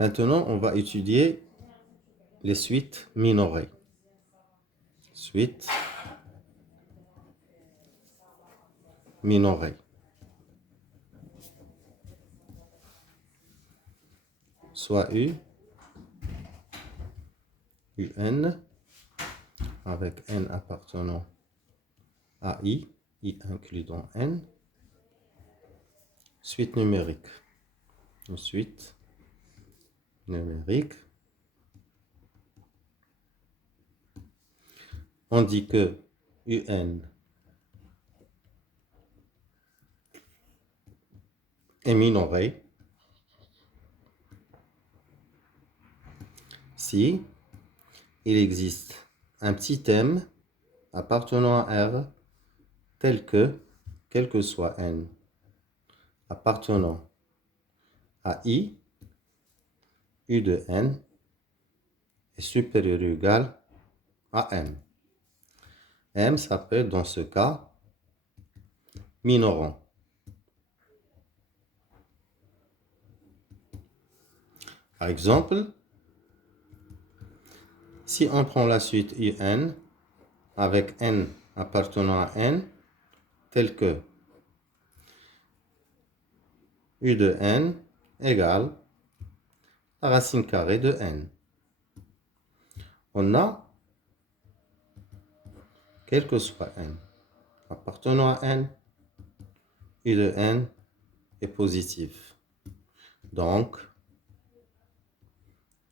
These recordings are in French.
Maintenant, on va étudier les suites minorées. Suites minorées. Soit U, UN, avec N appartenant à I inclus dans N. Suite numérique. Une suite numérique. On dit que UN est minoré si il existe un petit m appartenant à R tel que, quel que soit N, appartenant à I, U de N est supérieur ou égal à M. M s'appelle dans ce cas minorant. Par exemple, si on prend la suite UN avec N appartenant à N, tel que U de N égale la racine carrée de N. On a, quel que soit N, appartenant à N, U de N est positif. Donc,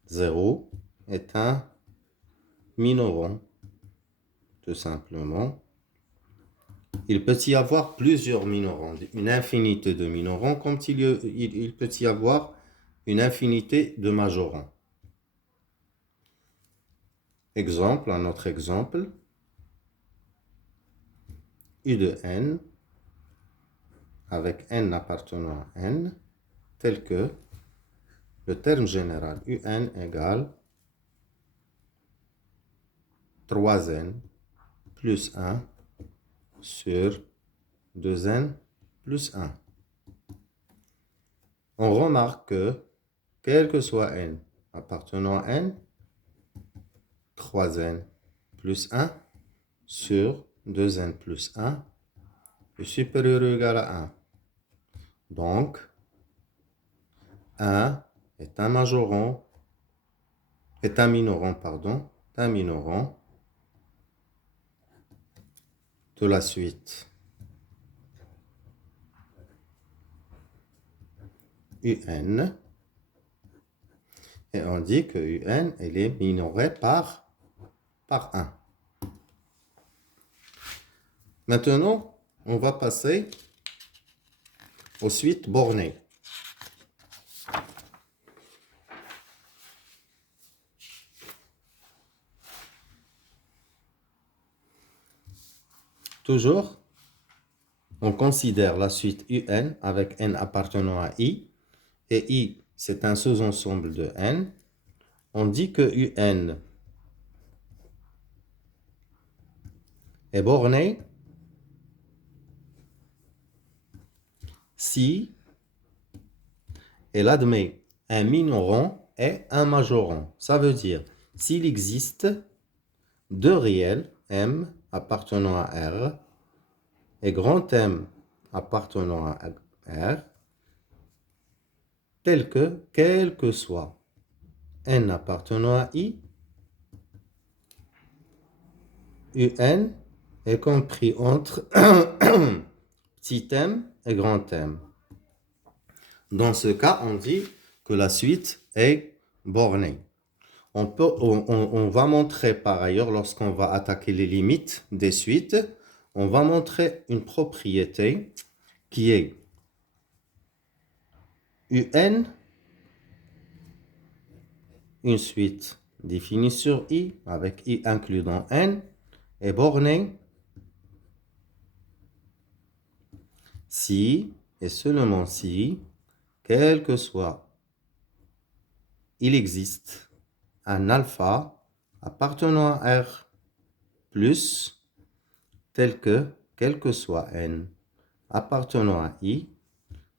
0 est un minorant, tout simplement. Il peut y avoir plusieurs minorants, une infinité de minorants, comme il peut y avoir une infinité de majorants. Exemple, un autre exemple, U de N avec N appartenant à N, tel que le terme général UN égale 3N plus 1 sur 2N plus 1. On remarque que, quel que soit N appartenant à N, 3N plus 1 sur 2N plus 1 est supérieur ou égal à 1. Donc, 1 est un minorant de la suite UN, et on dit que UN elle est minorée par 1. Maintenant, on va passer aux suites bornées. Toujours, on considère la suite UN avec N appartenant à I, et I, c'est un sous-ensemble de N. On dit que UN est borné si elle admet un minorant et un majorant. Ça veut dire, s'il existe deux réels, M appartenant à R, et grand M appartenant à R, tel que, quel que soit N appartenant à I, UN est compris entre petit m et grand M. Dans ce cas, on dit que la suite est bornée. On va montrer par ailleurs, lorsqu'on va attaquer les limites des suites, on va montrer une propriété qui est UN, une suite définie sur I, avec I inclus dans N, est bornée si, et seulement si, quel que soit, il existe un alpha appartenant à R plus, tel que, quel que soit N appartenant à I,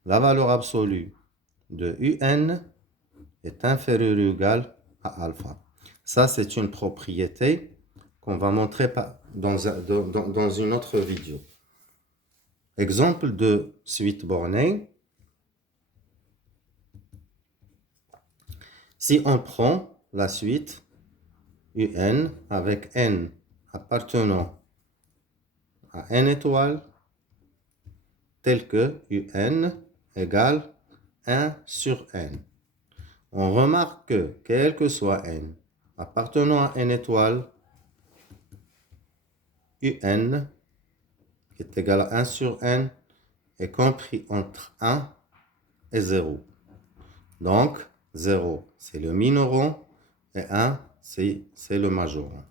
la valeur absolue de UN est inférieur ou égal à alpha. Ça, c'est une propriété qu'on va montrer dans une autre vidéo. Exemple de suite bornée. Si on prend la suite UN avec n appartenant à n étoile, tel que UN égale 1 sur n. On remarque que, quel que soit n appartenant à n étoile, UN qui est égal à 1 sur n est compris entre 1 et 0. Donc, 0, c'est le minorant et 1, c'est le majorant.